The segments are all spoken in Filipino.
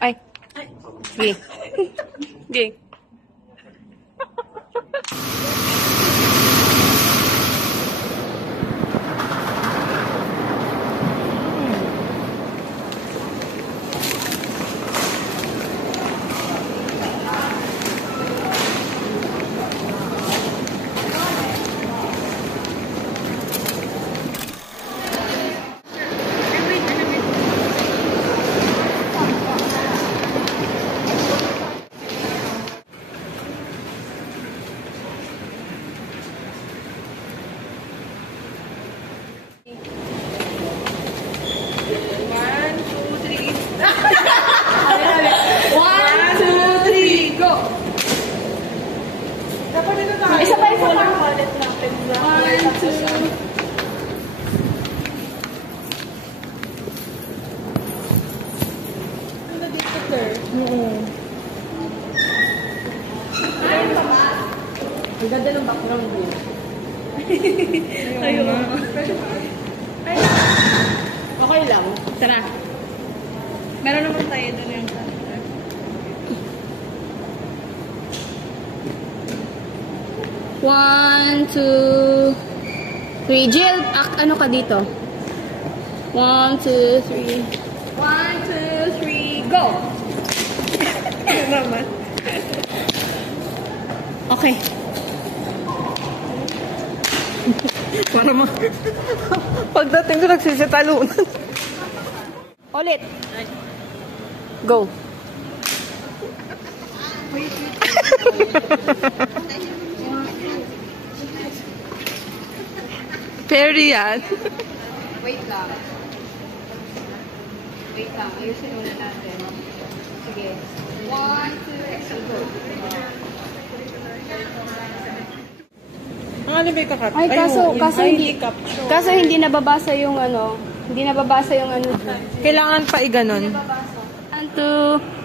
Ay. Sige. Sige. Isa pa. Ulit natin. 1, 2. Ano dito, sir? Ang ganda ng background view. Ayun. Okay lang. Tara. Meron naman tayo doon yung One, two, three. Jill, ano ka dito? 1, 2, 3. 1, 2, 3, go! naman. Okay. Para pagdating ko nagsisitalunan. Ulit. Go. Perry yan. Wait lang. Ayusin ulit natin. Sige. 1, 2, go. Ang alin ba yung kakat? Ay, kaso hindi nababasa yung ano. Hindi nababasa yung ano. Kailangan pa i-ganon. 1, 2.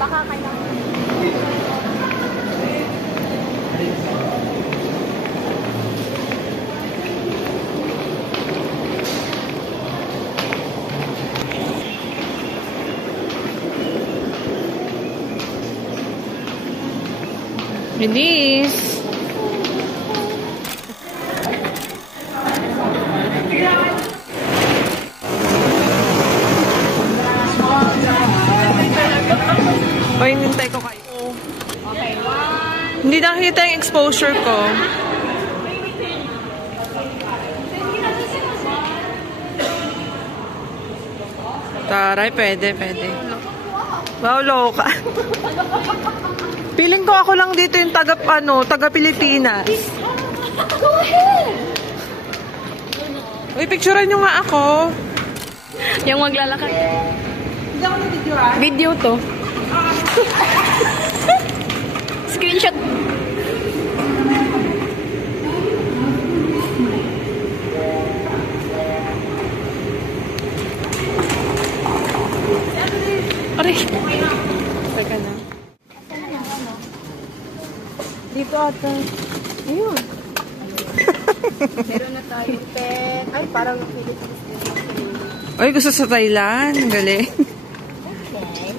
Baka kailangan. Bilis. O, hinintay ko kayo. Okay, 1. Hindi nakita yung exposure ko. Taray, pwede. Wow, loka. Feeling ko ako lang dito yung taga Pilipinas. Go ahead! Uy, picturean nyo nga ako. Yung maglalakad. Hindi ako na-videoan. Video to. Screenshot. Aray. Teka na. Dito ata. Ayun. Meron na tayo pen. Ay, parang Philippines din. Uy, gusto sa Thailand. Ang galing. Okay.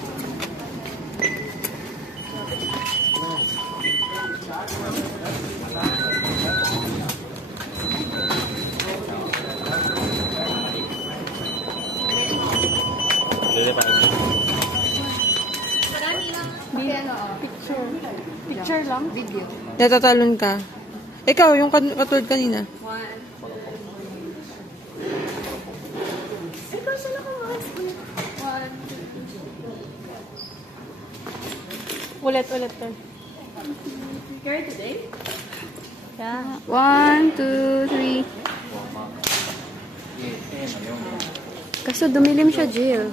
Picture lang? Video. Natatalon ka. Ikaw, yung katulad kanina. 1. Ito sila ko mas. 1. Ulit. Care today? Yeah. 1, 2, 3. Kaso dumilim siya, Jill.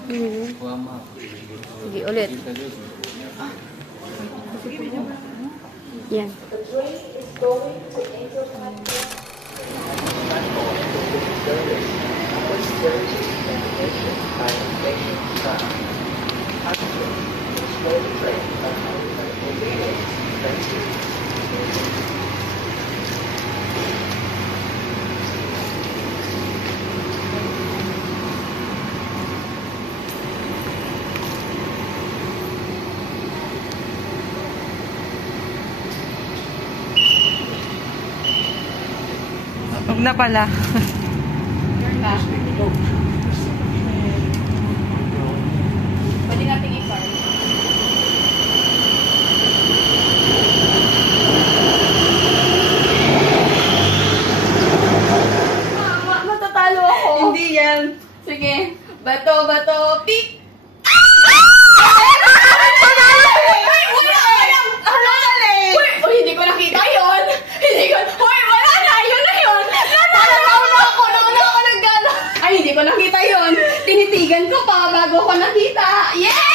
Sige, ulit. Yan. Service, Wag na pala. Pwede natin i-park. Matatalo ako. Hindi yan. Sige. Bato, pick! Uy, hindi ko nakita yun! Uy, wala na! Yun na yun! Nauna ako naggala! Ay, hindi ko nakita yun! Tinitigan ko pa bago ko nakita! Yeah!